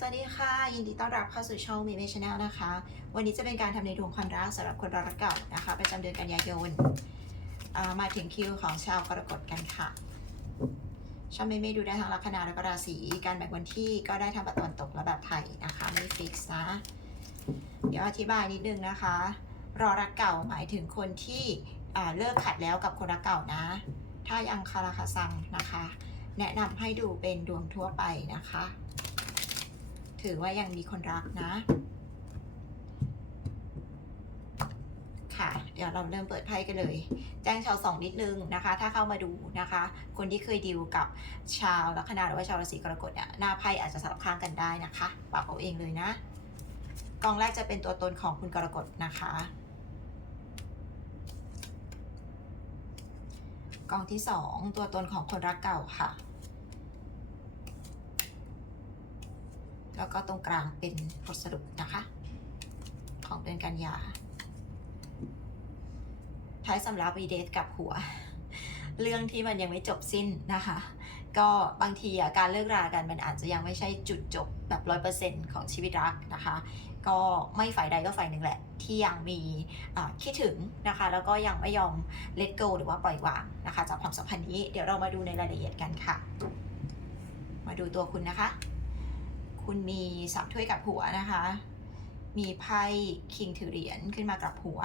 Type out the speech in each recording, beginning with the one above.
สวัสดีค่ะ ยินดีต้อนรับเข้าสู่ช่องมีเมชแนลนะคะ วันนี้จะเป็นการทำในดวงความรักสำหรับคนรักเก่านะคะ ประจำเดือนกันยายนมาถึงคิวของชาวกรกฎกันค่ะช่องเมเมดูได้ทั้งลัคนาและราศีการแบ่งวันที่ก็ได้ทั้งแบบตะวันตกและแบบไทยนะคะไม่ฟิกซ์นะ เดี๋ยวอธิบายนิดนึงนะคะ รอรักเก่าหมายถึงคนที่เลิกขัดแล้วกับคนรักเก่านะ ถ้ายังคาราคาซังนะคะ แนะนำให้ดูเป็นดวงทั่วไปนะคะ ถือว่ายังมีคนรักนะ ค่ะ เดี๋ยวเราเริ่มเปิดไพ่กันเลย แจ้งชาวสองนิดนึงนะคะ ถ้าเข้ามาดูนะคะ คนที่เคยดีลกับชาวลัคนาหรือว่าชาวราศีกรกฎเนี่ยหน้าไพ่อาจจะสลับข้างกันได้นะคะปรับเอาเองเลยนะกองแรกจะเป็นตัวตนของคุณกรกฎนะคะกองที่สองตัวตนของคนรักเก่าค่ะ แล้วก็ตรงกลางเป็นบทสรุปนะคะ ของเดือนกันยา ท้ายสำหรับวีเดทกับหัว เรื่องที่มันยังไม่จบสิ้นนะคะ ก็บางทีการเลิกรากันมันอาจจะยังไม่ใช่จุดจบแบบร้อยเปอร์เซ็นต์ของชีวิตรักนะคะ ก็ไม่ฝ่ายใดก็ฝ่ายหนึ่งแหละ ที่ยังมีคิดถึงนะคะ แล้วก็ยังไม่ยอม let go หรือว่าปล่อยวางนะคะจากความสัมพันธ์นี้ เดี๋ยวเรามาดูในรายละเอียดกันค่ะ มาดูตัวคุณนะคะ คุณมีสามถ้วยกับหัวนะคะ มีไพ่คิงถือเหรียญขึ้นมากับหัว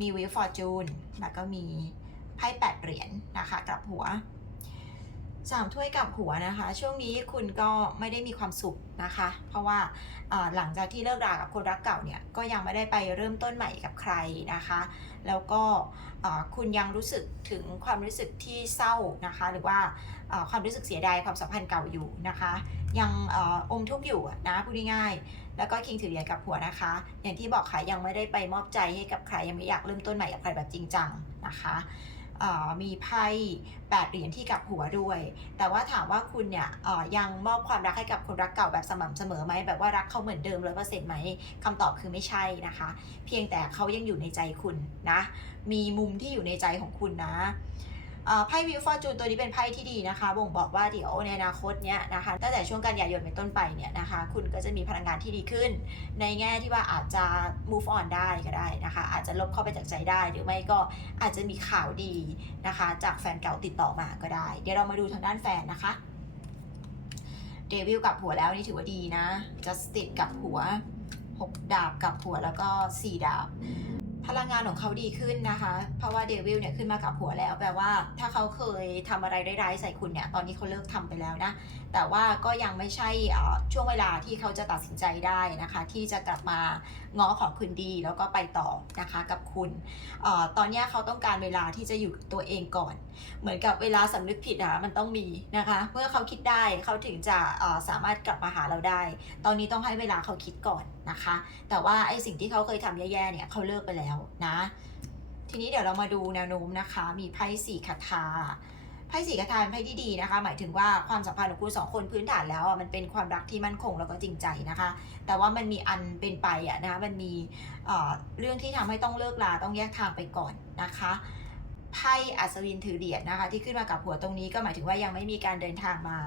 มีวิลฟอร์จูนแล้วก็มีไพ่แปดเหรียญนะคะกับหัว สามถ้วยกับหัวนะคะ ช่วงนี้คุณก็ไม่ได้มีความสุขนะคะ เพราะว่าหลังจากที่เลิกรากับคนรักเก่าเนี่ยก็ยังไม่ได้ไปเริ่มต้นใหม่กับใครนะคะ แล้วก็คุณยังรู้สึกถึงความรู้สึกที่เศร้านะคะ หรือว่าความรู้สึกเสียดายความสัมพันธ์เก่าอยู่นะคะ ยังออมทุกข์อยู่นะพูดง่ายๆแล้วก็คิงถือเหรียญกับหัวนะคะ อย่างที่บอกค่ะยังไม่ได้ไปมอบใจให้กับใครยังไม่อยากเริ่มต้นใหม่กับใครแบบจริงจังนะคะ มีไพ่แปดเหรียญที่กับหัวด้วย แต่ว่าถามว่าคุณเนี่ยยังมอบความรักให้กับคนรักเก่าแบบสม่ำเสมอไหมแบบว่ารักเขาเหมือนเดิมร้อยเปอร์เซ็นต์ไหมคำตอบคือไม่ใช่นะคะ เพียงแต่เขายังอยู่ในใจคุณนะ มีมุมที่อยู่ในใจของคุณนะ ไพ่วิวฟอร์จูนตัวนี้เป็นไพ่ที่ดีนะคะ บ่งบอกว่าเดี๋ยวในอนาคตเนี้ยนะคะ ตั้งแต่ช่วงกันยายนเป็นต้นไปเนี่ยนะคะ คุณก็จะมีพลังงานที่ดีขึ้น ในแง่ที่ว่าอาจจะ move on ได้ก็ได้นะคะ อาจจะลบเข้าไปจากใจได้ หรือไม่ก็อาจจะมีข่าวดีนะคะ จากแฟนเก่าติดต่อมาก็ได้ เดี๋ยวเรามาดูทางด้านแฟนนะคะ เดวิลกับหัวแล้วนี่ถือว่าดีนะ Justice กับหัว 6 ดาบกับหัวแล้วก็ 4 ดาบ พลังงานของเขาดีขึ้นนะคะ เพราะว่าเดวิลเนี่ยขึ้นมากับหัวแล้ว แปลว่าถ้าเขาเคยทำอะไรร้ายๆใส่คุณเนี่ย ตอนนี้เขาเลิกทำไปแล้วนะ แต่ว่าก็ยังไม่ใช่ช่วงเวลาที่เขาจะตัดสินใจได้นะคะ ที่จะกลับมาง้อขอคืนดีแล้วก็ไปต่อนะคะกับคุณออตอนนี้เขาต้องการเวลาที่จะอยู่ตัวเองก่อน เหมือนกับเวลาสำนึกผิดอะมันต้องมีนะคะ เมื่อเขาคิดได้เขาถึงจะสามารถกลับมาหาเราได้ ตอนนี้ต้องให้เวลาเขาคิดก่อน นะคะ แต่ว่าไอ้สิ่งที่เขาเคยทำแย่ๆเนี่ยเขาเลิกไปแล้วนะ ทีนี้เดี๋ยวเรามาดูแนวโน้มนะคะ มีไพ่สี่คาถาไพ่สี่คาถาเป็นไพ่ที่ดีนะคะ หมายถึงว่าความสัมพันธ์ของคุณสองคนพื้นฐานแล้วมันเป็นความรักที่มั่นคงแล้วก็จริงใจนะคะ แต่ว่ามันมีอันเป็นไปอะนะคะมันมีเรื่องที่ทำให้ต้องเลิกลาต้องแยกทางไปก่อนนะคะไพ่อัศวินถือเหรียญนะคะ ที่ขึ้นมากับหัวตรงนี้ก็หมายถึงว่ายังไม่มีการเดินทางมา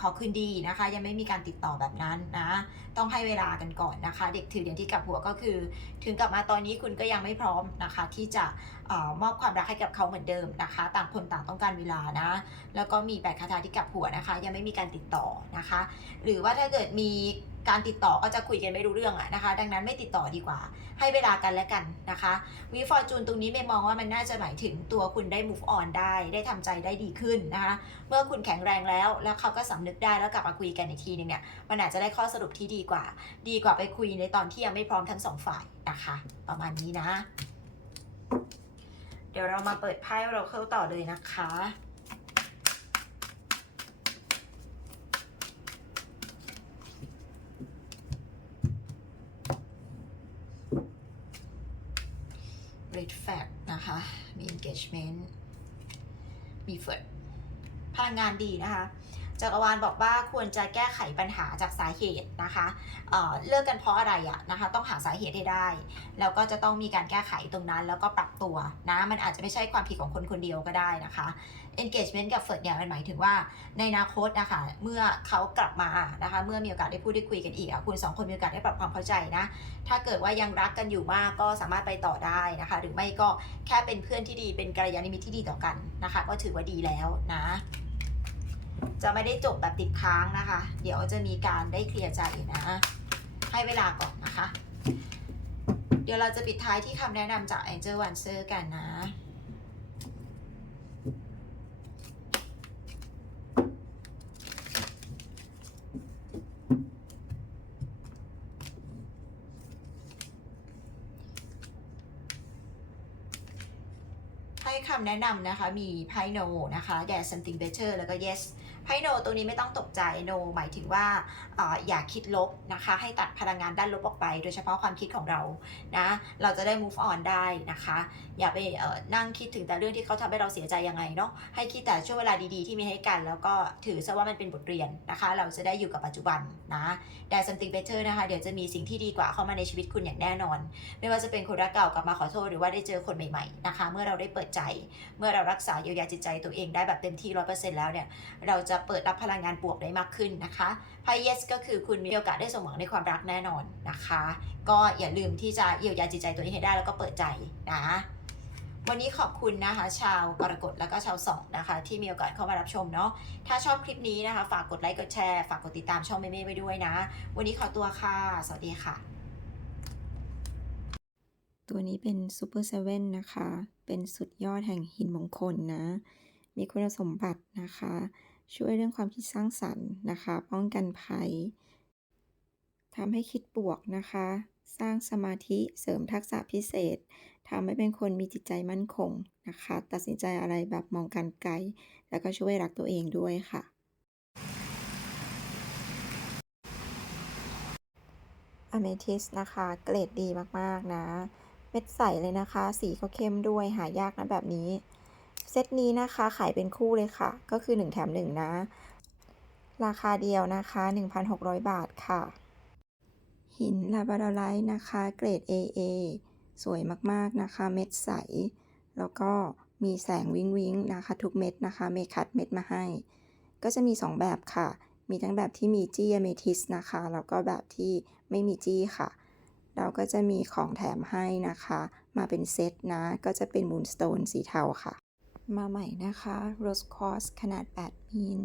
ขอคืนดีนะคะ ยังไม่มีการติดต่อแบบนั้นนะ ต้องให้เวลากันก่อนนะคะ เด็กถืออย่างที่กลับหัวก็คือ ถึงกลับมาตอนนี้คุณก็ยังไม่พร้อมนะคะ ที่จะออมอบความรักให้กับเขาเหมือนเดิมนะคะ ต่างคนต่างต้องการเวลานะ แล้วก็มีแปดคาถาที่กลับหัวนะคะ ยังไม่มีการติดต่อนะคะ หรือว่าถ้าเกิดมี การติดต่อก็จะคุยกันไม่รู้เรื่องอะนะคะ ดังนั้นไม่ติดต่อดีกว่า ให้เวลากันแล้วกันนะคะวีฟอร์จูนตรงนี้ไม่มองว่ามันน่าจะหมายถึงตัวคุณได้ move on ได้ ได้ทำใจได้ดีขึ้นนะคะ เมื่อคุณแข็งแรงแล้ว แล้วเขาก็สำนึกได้แล้วกลับมาคุยกันอีกทีนึงเนี่ย มันอาจจะได้ข้อสรุปที่ดีกว่า ดีกว่าไปคุยในตอนที่ยังไม่พร้อมทั้งสองฝ่ายนะคะ ประมาณนี้นะ เดี๋ยวเรามาเปิดไพ่เราเข้าต่อเลยนะคะ red flag นะคะ มี engagement มีเฟิร์ดพลังงานดีนะคะ จักรวาลบอกว่าควรจะแก้ไขปัญหาจากสาเหตุนะคะเเลิกกันเพราะอะไรอะนะคะต้องหาสาเหตุให้ได้ แล้วก็จะต้องมีการแก้ไขตรงนั้นแล้วก็ปรับตัวนะมันอาจจะไม่ใช่ความผิดของคนคนเดียวก็ได้นะคะ engagement กับ first เนี่ยมันหมายถึงว่าในอนาคตนะคะเมื่อเขากลับมานะคะเมื่อมีโอกาสได้พูดได้คุยกันอีกอะคุณสองคนมีโอกาสได้ปรับความเข้าใจนะถ้าเกิดว่ายังรักกันอยู่มากก็สามารถไปต่อได้นะคะ หรือไม่ก็แค่เป็นเพื่อนที่ดีเป็นกัลยาณมิตรที่ดีต่อกันนะคะ ก็ถือว่าดีแล้วนะ จะไม่ได้จบแบบติดค้างนะคะ เดี๋ยวจะมีการได้เคลียร์ใจนะ ให้เวลาก่อนนะคะ เดี๋ยวเราจะปิดท้ายที่คำแนะนำจาก Angel o n c e r กันนะให้คำแนะนำนะคะ มีไพ่ no นะคะ there's something better แล้วก็ yes ไพ่ no ตรงนี้ไม่ต้องตกใจ no หมายถึงว่าออย่าคิดลบนะคะ ให้ตัดพลังงานด้านลบออกไป โดยเฉพาะความคิดของเรานะเราจะได้ move on ได้นะคะ อย่าไปนั่งคิดถึงแต่เรื่องที่เขาทำให้เราเสียใจยังไงเนาะให้คิดแต่ช่วงเวลาดีๆที่มีให้กัน แล้วก็ถือซะว่ามันเป็นบทเรียนนะคะ เราจะได้อยู่กับปัจจุบันนะ there's something better นะคะเดี๋ยวจะมีสิ่งที่ดีกว่าเข้ามาในชีวิตคุณอย่างแน่นอน ไม่ว่าจะเป็นคนรักเก่ากลับมาขอโทษหรือว่าได้เจอคนใหม่ๆนะคะ เมื่อเราได้เปิดใจ เมื่อเรารักษาเยียวยาจิตใจตัวเองได้แบบเต็มที่ร้อยเปอร์เซ็นต์แล้วเนี่ยเราจะะเปิดรับพลังงานบวกได้มากขึ้นนะคะไพ่ yes ก็คือคุณมีโอกาสได้สมหวังในความรักแน่นอนนะคะ ก็อย่าลืมที่จะเยียวยาจิตใจตัวเองให้ได้แล้วก็เปิดใจนะวันนี้ขอบคุณนะคะ ชาวกรกฎแล้วก็ชาวสองนะคะ ที่มีโอกาสเข้ามารับชมเนาะถ้าชอบคลิปนี้นะคะ ฝากกดไลค์กดแชร์ฝากกดติดตามช่องเมเม่ไว้ด้วยนะ วันนี้ขอตัวค่ะ สวัสดีค่ะ ตัวนี้เป็นซูเปอร์เซเว่นนะคะ เป็นสุดยอดแห่งหินมงคลนะ มีคุณสมบัตินะคะ ช่วยเรื่องความคิดสร้างสรรค์นะคะ ป้องกันภัยทำให้คิดบวกนะคะ สร้างสมาธิเสริมทักษะพิเศษทำให้เป็นคนมีจิตใจมั่นคงนะคะ ตัดสินใจอะไรแบบมองการไกล แล้วก็ช่วยรักตัวเองด้วยค่ะ อเมทิสนะคะ เกรดดีมาก ๆ นะ เม็ดใสเลยนะคะ สีก็เข้มด้วยหายากนะแบบนี้ เซตนี้นะคะขายเป็นคู่เลยค่ะ ก็คือ 1 แถม 1 นะ ราคาเดียวนะคะ 1,600 บาทค่ะ หินลาบาดอไลท์นะคะ เกรด AA สวยมากๆนะคะ เม็ดใส แล้วก็มีแสงวิงวิงนะคะ ทุกเม็ดนะคะ เมคัดเม็ดมาให้ ก็จะมี 2 แบบค่ะ มีทั้งแบบที่มีจี้อเมทิสนะคะ แล้วก็แบบที่ไม่มีจี้ค่ะ เราก็จะมีของแถมให้นะคะ มาเป็นเซตนะ ก็จะเป็นมูนสโตนสีเทาค่ะ มาใหม่นะคะ โรสคอสขนาด 8 มิล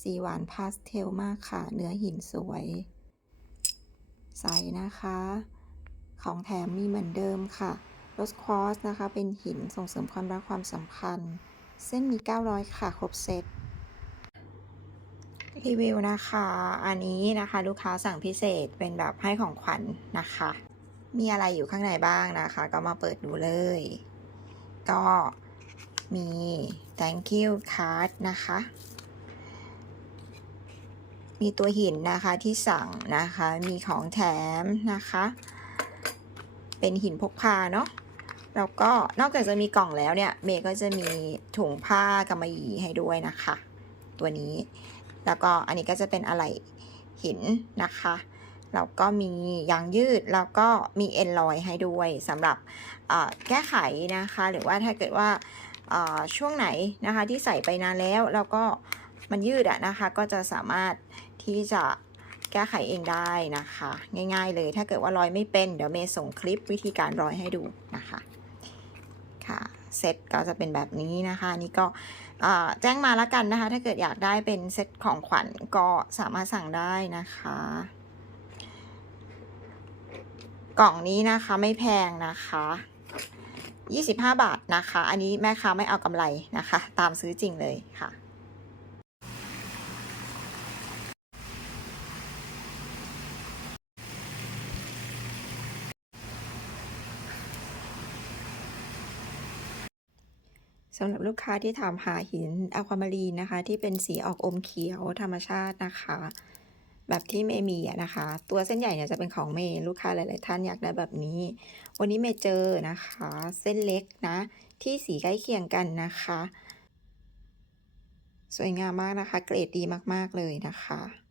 สีหวานพาสเทลมากค่ะ เนื้อหินสวย ใสนะคะ ของแถมมีเหมือนเดิมค่ะ โรสคอสนะคะ เป็นหินส่งเสริมความรักความสัมพันธ์ เส้นมี 900 ค่ะ ครบเซตรีวิวนะคะ อันนี้นะคะ ลูกค้าสั่งพิเศษเป็นแบบให้ของขวัญนะคะ มีอะไรอยู่ข้างในบ้างนะคะ ก็มาเปิดดูเลย ก็ มี thank you card นะคะ มีตัวหินนะคะที่สั่งนะคะ มีของแถมนะคะ เป็นหินพกพาเนาะ แล้วก็นอกจากจะมีกล่องแล้วเนี่ย เมย์ก็จะมีถุงผ้ากำมะหยี่ให้ด้วยนะคะ ตัวนี้ แล้วก็อันนี้ก็จะเป็นอะไหล่หินนะคะแล้วก็มียางยืดแล้วก็มีเอ็นลอยให้ด้วยสำหรับแก้ไขนะคะ หรือว่าถ้าเกิดว่า ช่วงไหนนะคะที่ใส่ไปนานแล้วแล้วก็มันยืดอะนะคะ ก็จะสามารถที่จะแก้ไขเองได้นะคะ ง่ายๆเลยถ้าเกิดว่ารอยไม่เป็นเดี๋ยวเมย์ส่งคลิปวิธีการรอยให้ดูนะคะค่ะเซตก็จะเป็นแบบนี้นะคะนี่ก็แจ้งมาแล้วกันนะคะ ถ้าเกิดอยากได้เป็นเซตของขวัญก็สามารถสั่งได้นะคะ กล่องนี้นะคะไม่แพงนะคะ 25 บาทนะคะ อันนี้แม่ค้าไม่เอากำไรนะคะ ตามซื้อจริงเลยค่ะสำหรับลูกค้าที่ถามหาหินอะความารีนนะคะ ที่เป็นสีออกอมเขียวธรรมชาตินะคะ แบบที่เมย์มีนะคะ ตัวเส้นใหญ่เนี่ยจะเป็นของเมย์ลูกค้าหลาย ๆ ท่านอยากได้แบบนี้ วันนี้เมย์เจอนะคะ เส้นเล็กนะ ที่สีใกล้เคียงกันนะคะ สวยงามมากนะคะ เกรดดีมาก ๆ เลยนะคะ